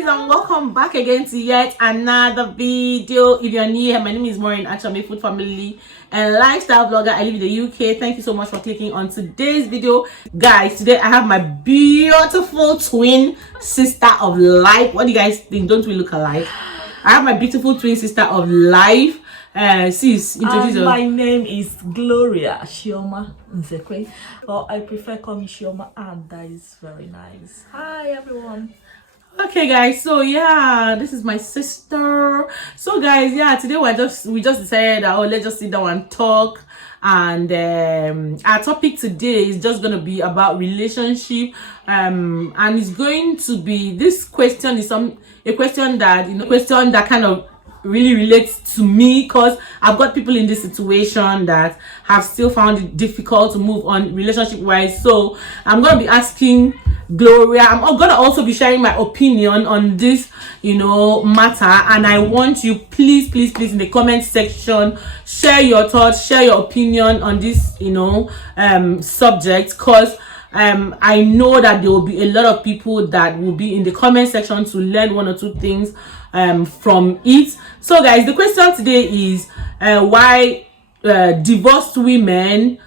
guys, and welcome back again to yet another video. If you're new here, my name is Maureen Achame, food family and lifestyle blogger. I live in the UK. Thank you so much for clicking on today's video. Guys, today I have my beautiful twin sister of life. What do you guys think? Don't we look alike? I have my beautiful twin sister of life. Sis, introduce yourself. My name is Gloria Shioma Nzekwe, or I prefer call me Shioma, and that is very nice. Hi everyone. Okay guys, so yeah, this is my sister. So guys, yeah, today we just decided that, oh, let's just sit down and talk. And our topic today is just gonna be about relationship, and it's going to be, this question is a question that kind of really relates to me, because I've got people in this situation that have still found it difficult to move on relationship wise. So I'm gonna be asking Gloria, I'm gonna also be sharing my opinion on this matter, and I want you, please in the comment section, share your thoughts, share your opinion on this subject, because I know that there will be a lot of people that will be in the comment section to learn one or two things from it. So guys, the question today is why divorced women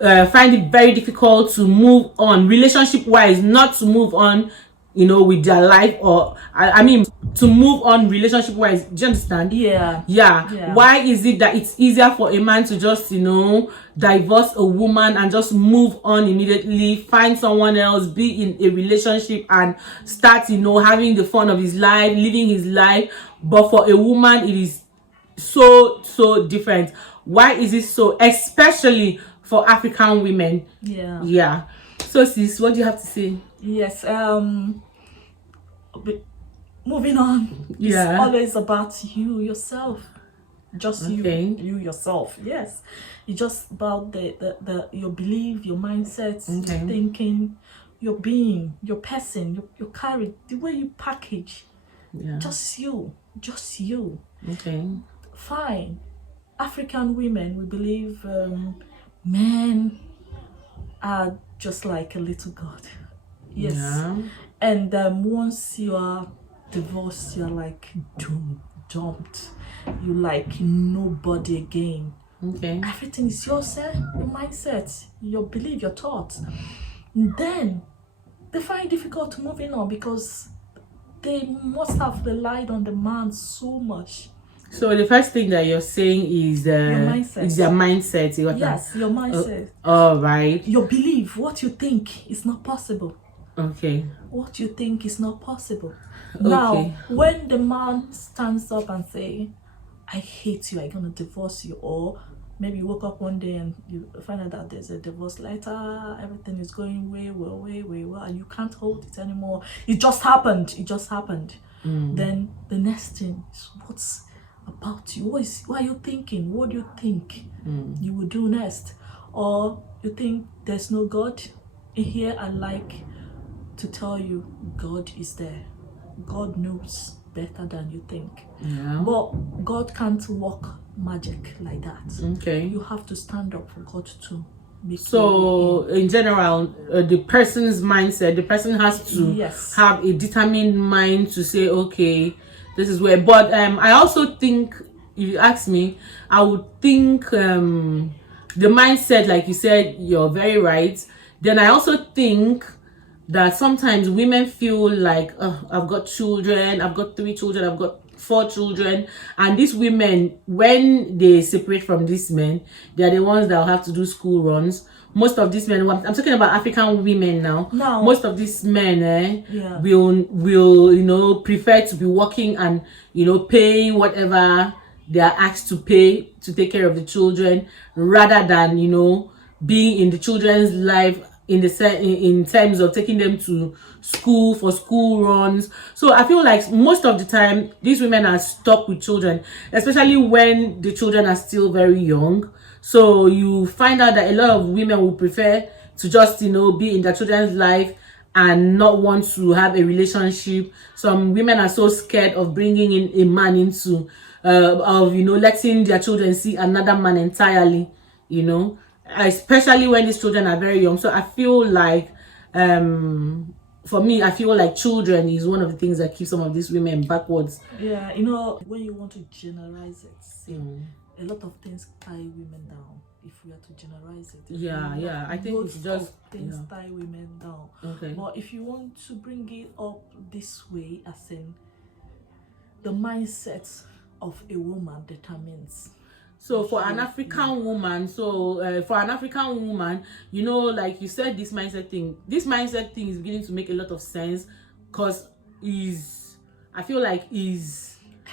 find it very difficult to move on relationship wise, not to move on with their life, or I mean to move on relationship wise. Do you understand? Yeah. Why is it that it's easier for a man to just divorce a woman and just move on immediately, find someone else, be in a relationship and start having the fun of his life, living his life, but for a woman it is so different? Why is it so, especially for African women? Yeah. So sis, what do you have to say? Yes, moving on. Yeah. It's always about you yourself. Just okay. you yourself. Yes. It's just about the your belief, your mindset, okay. your thinking, your being, your person, your character, the way you package. Yeah. Just you. Okay. Fine. African women, we believe men are just like a little god. Yes. Yeah. And once you are divorced, you're like dumped. You like nobody again. Okay. Everything is yours, your mindset, your belief, your thoughts. And then they find it difficult to moving on because they must have relied on the man so much. So the first thing that you're saying is your mindset. Is your mindset. Yes, your mindset. All right. Your belief, what you think is not possible. Okay. What you think is not possible. Okay. Now, when the man stands up and say, I hate you, I'm gonna divorce you, or maybe you woke up one day and you find out that there's a divorce letter, everything is going way well, and you can't hold it anymore. It just happened. Then the next thing is, what's about you? What are you thinking? What do you think you will do next? Or you think there's no God in here? I like to tell you, God is there. God knows better than you think. Yeah. But God can't work magic like that. Okay. You have to stand up for God to make so in general, the person's mindset, the person has to have a determined mind to say, okay, this is where. But I also think, if you ask me, I would think the mindset, like you said, you're very right. Then I also think that sometimes women feel like, oh, I've got children, I've got 3 children, I've got 4 children, and these women, when they separate from these men, they are the ones that will have to do school runs. Most of these men, I'm talking about African women now. No. Most of these men will prefer to be working and paying whatever they are asked to pay to take care of the children, rather than being in the children's life in terms of taking them to school for school runs. So I feel like most of the time these women are stuck with children, especially when the children are still very young. So you find out that a lot of women will prefer to just be in their children's life and not want to have a relationship. Some women are so scared of bringing in a man into letting their children see another man entirely, especially when these children are very young. So I feel like for me, I feel like children is one of the things that keep some of these women backwards. Yeah, when you want to generalize it, see, a lot of things tie women down. If we are to generalize it, Yeah. I think it's just things tie women down. Okay. But if you want to bring it up this way, as in the mindset of a woman determines. So for an African woman, like you said, this mindset thing is beginning to make a lot of sense, because I feel like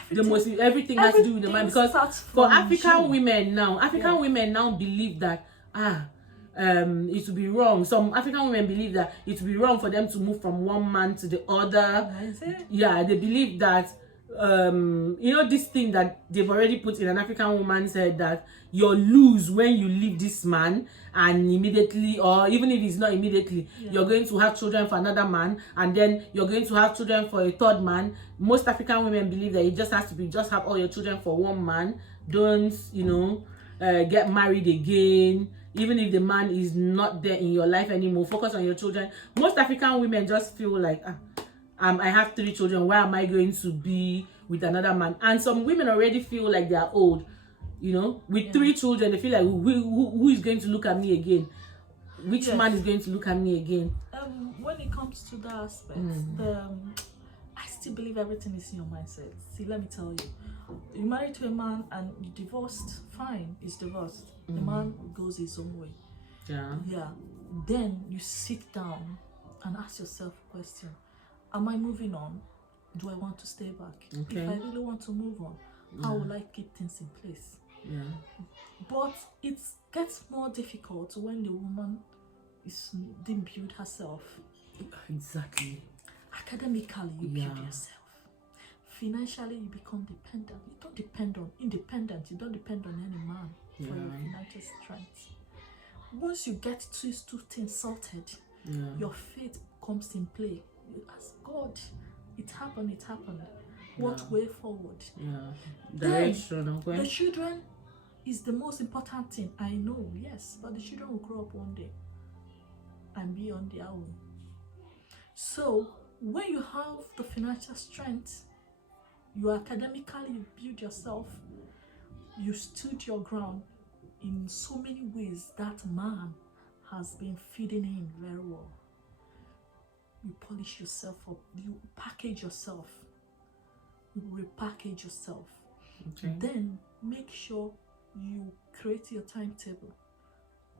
everything has to do with the mind, because for African women now believe that it would be wrong. Some African women believe that it would be wrong for them to move from one man to the other. Yeah, they believe that this thing that they've already put in an African woman's head, that you'll lose when you leave this man, and immediately, or even if it's not immediately, you're going to have children for another man, and then you're going to have children for a third man. Most African women believe that it just has to be, just have all your children for one man. Don't get married again, even if the man is not there in your life anymore. Focus on your children. Most African women just feel like, I have 3 children, why am I going to be with another man? And some women already feel like they are old, with 3 children. They feel like, who is going to look at me again? Which man is going to look at me again? When it comes to that aspect, I still believe everything is in your mindset. See, let me tell you, you're married to a man and you divorced, fine, it's divorced. The man goes his own way. Yeah. Then you sit down and ask yourself a question. Am I moving on? Do I want to stay back? Okay. If I really want to move on, how will I keep things in place? But it gets more difficult when the woman didn't build herself. Exactly. Academically, you build yourself. Financially, you become dependent. You don't depend on independent. You don't depend on any man for your financial strength. Once you get these 2 things sorted, your faith comes in play. You ask God, it happened. What way forward? Direction. The children is the most important thing, I know, yes, but the children will grow up one day and be on their own. So when you have the financial strength, you academically build yourself, you stood your ground in so many ways, that man has been feeding in very well. You polish yourself up, you package yourself, you repackage yourself. Then make sure you create your timetable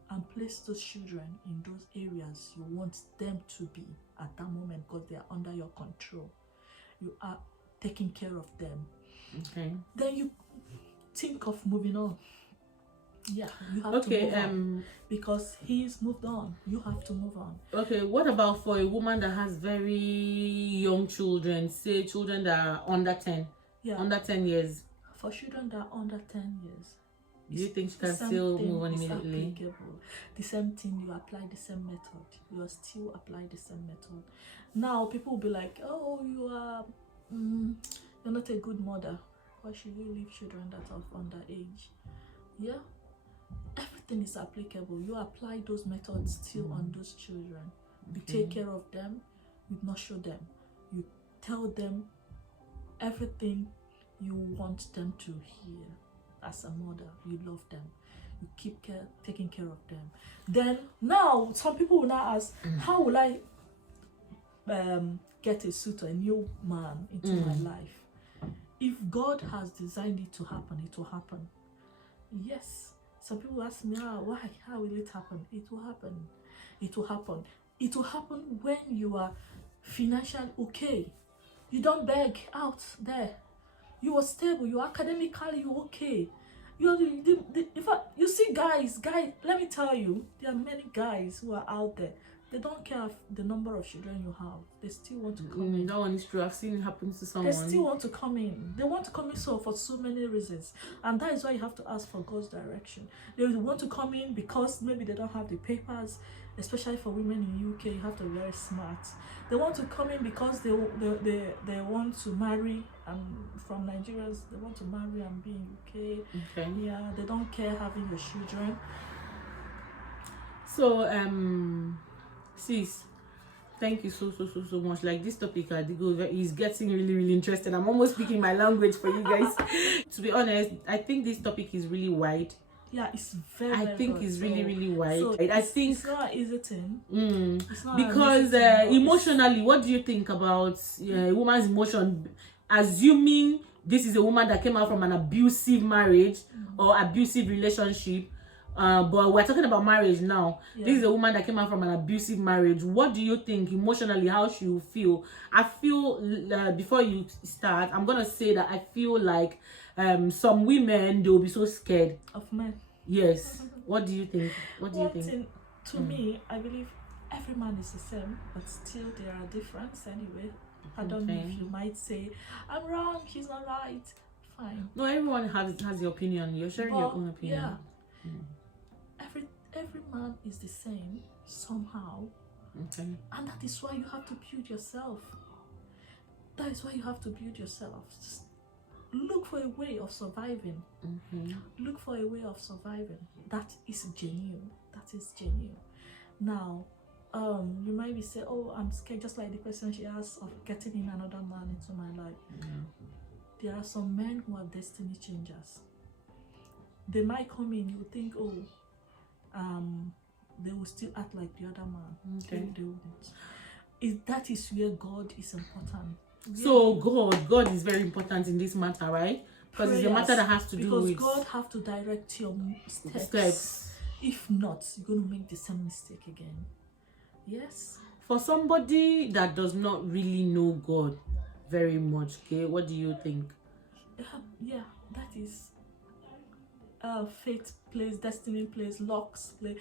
and place those children in those areas you want them to be at that moment, because they are under your control. You are taking care of them. Then you think of moving on. You have to move on, because he's moved on. You have to move on. Okay, what about for a woman that has very young children, say children that are under 10? Under 10 years. For children that are under 10 years, do you think she can still move on immediately? The same thing, you apply the same method. You are still apply the same method. Now people will be like, oh, you're not a good mother. Why should you leave children that are underage? Everything is applicable. You apply those methods still on those children. You take care of them, you nurture them, you tell them everything you want them to hear. As a mother, you love them, you keep taking care of them. Then now some people will now ask, how will I get a suitor, a new man into my life? If God has designed it to happen, it will happen. Yes. Some people ask me, why? How will it happen? It will happen. It will happen. It will happen when you are financially okay. You don't beg out there. You are stable. You are academically okay. In fact, you see guys, let me tell you, there are many guys who are out there. They don't care the number of children you have. They still want to come in. That one is true. I've seen it happen to someone. They still want to come in. They want to come in for so many reasons. And that is why you have to ask for God's direction. They want to come in because maybe they don't have the papers, especially for women in UK, you have to be very smart. They want to come in because they want to marry, and from Nigerians, they want to marry and be in UK. Yeah, they don't care having your children. So, sis, Thank you so much. Like this topic, is getting really interesting. I'm almost speaking my language for you guys. To be honest, I think this topic is really wide. Yeah, it's very. I think good. it's really wide. So I think it's not an easy thing. It's not because an easy thing, emotionally, what do you think about a woman's emotion? Assuming this is a woman that came out from an abusive marriage or abusive relationship. But we're talking about marriage now. Yeah. This is a woman that came out from an abusive marriage. What do you think emotionally? How she will feel? I feel before you start, I'm gonna say that I feel like some women, they will be so scared of men. Yes. What do you think? What do you think? To me, I believe every man is the same, but still there are differences anyway. I don't know if you might say I'm wrong. He's not right. Fine. No, everyone has the opinion. You're sharing your own opinion. Yeah. Every man is the same somehow. Okay. And that is why you have to build yourself. That is why you have to build yourself. Just look for a way of surviving. Look for a way of surviving. That is genuine. That is genuine. Now, you might be saying, oh, I'm scared, just like the question she asked of getting in another man into my life. There are some men who are destiny changers. They might come in, you think, oh, they will still act like the other man. Okay. They won't. That is where God is important. So God is very important in this matter, right? Because it's a matter that has to do with... Because God have to direct your steps. If not, you're going to make the same mistake again. Yes. For somebody that does not really know God very much, okay, what do you think? Yeah, that is fate plays, destiny plays, lucks play.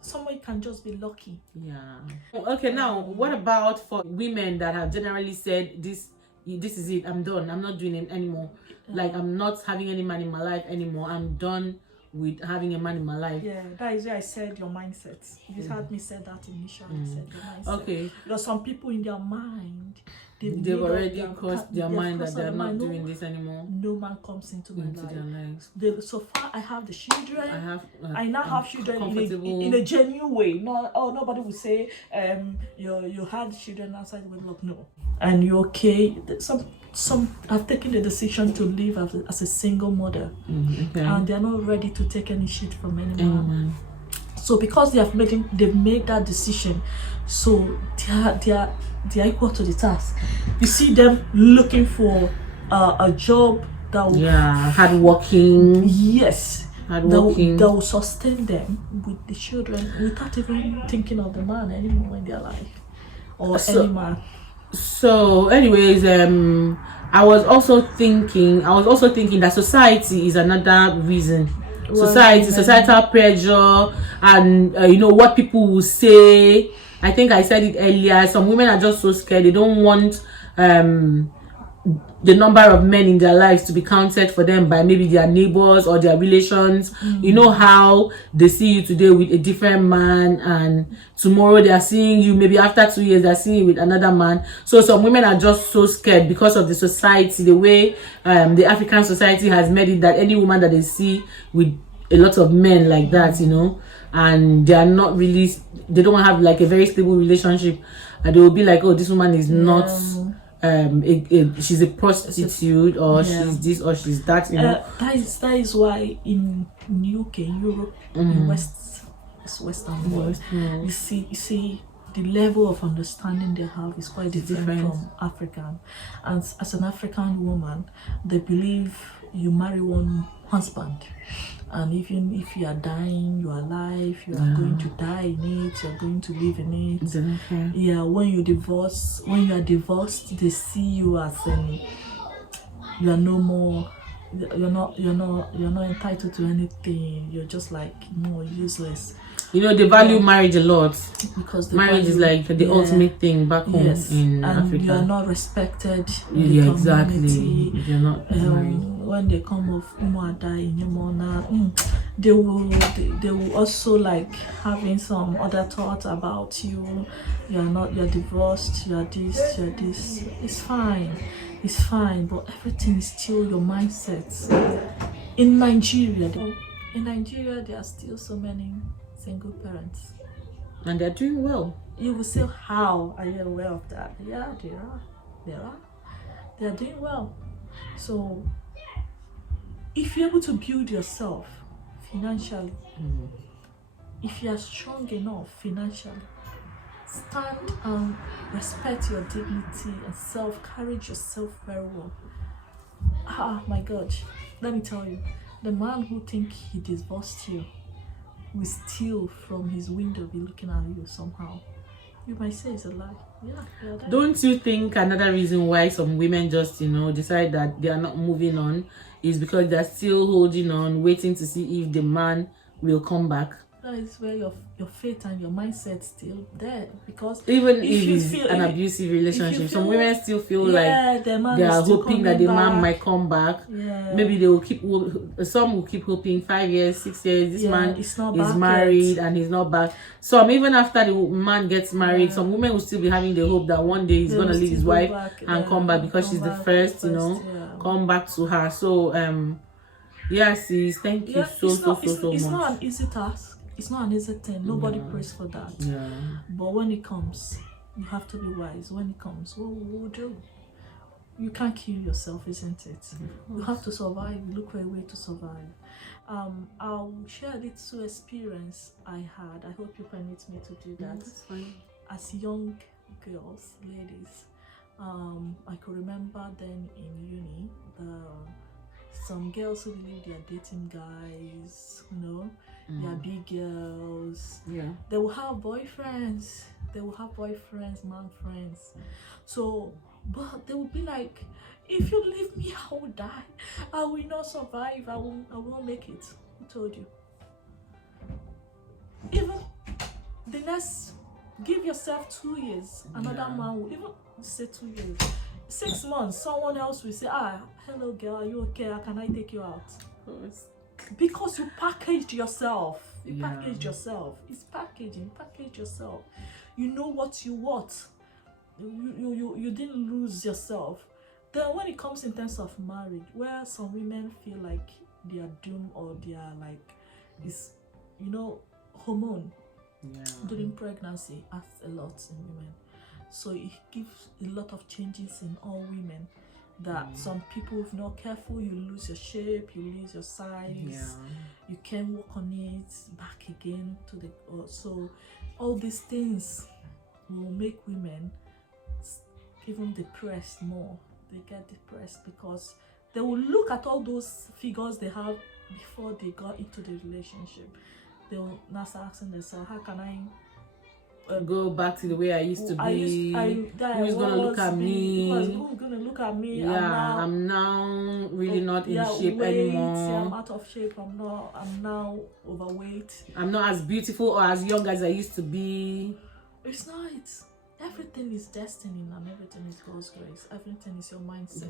Somebody can just be lucky. Yeah. Okay, now what about for women that have generally said this is it, I'm done, I'm not doing it anymore, like I'm not having any man in my life anymore, I'm done with having a man in my life? Yeah, that is where I said your mindset. You heard me say that initially. I said your mindset. Okay. Because some people in their mind, they've already crossed their mind that they're not doing this anymore. No man comes into my life. Their lives. So far, I have the children. I now have children in a genuine way. Nobody will say you had children outside the wedlock. No, and you're okay. Some have taken the decision to live as a single mother, and they're not ready to take any shit from anyone. So because they've made that decision, so they're equal to the task. You see them looking for a job that will, hardworking. Yes, hardworking. That will sustain them with the children without even thinking of the man anymore in their life or any man. So anyways, I was also thinking that society is another reason. Societal pressure, and what people will say. I think I said it earlier, some women are just so scared. They don't want the number of men in their lives to be counted for them by maybe their neighbors or their relations. You know how they see you today with a different man, and tomorrow they are seeing you, maybe after 2 years they're seeing you with another man. So some women are just so scared because of the society, the way the African society has made it that any woman that they see with a lot of men like that, and they are not really, they don't have like a very stable relationship, and they will be like, oh, this woman is not she's a prostitute, or she's this or she's that, that is why in UK, Europe, in Western world, you see the level of understanding they have is quite different from African. And as an African woman, they believe you marry one husband, and even if you are dying, you are alive, you are going to die in it, you are going to live in it. Yeah, when you are divorced, they see you as you are no more, you're not entitled to anything. You're just like more useless. They value marriage a lot, because marriage is like the ultimate thing back home in Africa. You are not respected. Exactly. You're not when they come off they will also like having some other thoughts about you. You're divorced, you're this. It's fine, but everything is still your mindset. In Nigeria, there are still so many single parents, and they're doing well. You will say, how are you aware of that? Yeah, they are doing well. So if you're able to build yourself financially, if you are strong enough financially, stand and respect your dignity and self, carry yourself very well. Ah, my God, let me tell you, the man who think he divorced you will still from his window be looking at you somehow. You might say it's a lie. Yeah, Don't you think another reason why some women just, decide that they are not moving on is because they're still holding on, waiting to see if the man will come back? That is where your faith and your mindset still there, because Even if if you it's feel an if, abusive if you relationship, some feel, women still feel yeah, like the man they is are still hoping that coming the man back. might come back. Yeah, Maybe they will keep, some will keep hoping 5 years, 6 years. This man it's not is back married yet. and he's not back. Some, even after the man gets married, Yeah. some women will still be having the hope that one day he's They going to will leave his still go wife back, and come back because come she's the back first, yeah. come back to her. So, yeah, sis, thank you Yeah, it's much. not an easy task. It's not an easy thing. Nobody Yeah. prays for that. Yeah. But when it comes, you have to be wise. When it comes, what will we do? You can't kill yourself, isn't it? You have to survive. You look for a way to survive. I'll share a little experience I had. I hope you permit me to do that. That's fine. As young girls, ladies, I could remember then in uni, some girls who believe they are dating guys, they are big girls. Yeah. They will have boyfriends. Man friends. So, but they will be like, if you leave me, I will die. I will not survive. I won't make it. Who told you? Even the next, give yourself 2 years. Another man will even say 2 years. 6 months, someone else will say, hello girl, are you okay? Can I take you out? Because you packaged yourself. Packaged yourself. It's packaging. Package yourself. You know what you want. You didn't lose yourself. Then when it comes in terms of marriage, where some women feel like they are doomed or they are like, it's, hormone during pregnancy acts a lot in women. So it gives a lot of changes in all women, that some people, if not careful, you lose your shape, you lose your size, you can work on it back again to the so all these things will make women even depressed more. They get depressed because they will look at all those figures they have before they got into the relationship. They will now start asking themselves, how can I go back to the way I used to be? Who's gonna look at me? Who's gonna look at me? Yeah, I'm now really not in shape anymore. Yeah, I'm out of shape. I'm now overweight. I'm not as beautiful or as young as I used to be. It's not. Everything is destiny and everything is God's grace. Everything is your mindset.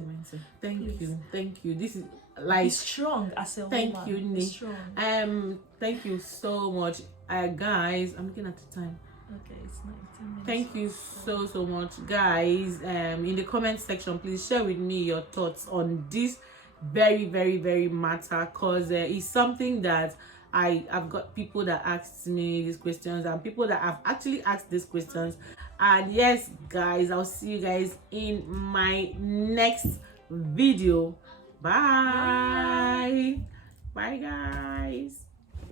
Thank you. This is like, be strong as a woman. Thank you, Nick. Thank you so much, guys. I'm looking at the time. Okay, it's 19 minutes. Thank you so much, guys. In the comment section, please share with me your thoughts on this very matter, because it's something that I've got people that asked me these questions and people that have actually asked these questions. And yes, guys, I'll see you guys in my next video. Bye guys.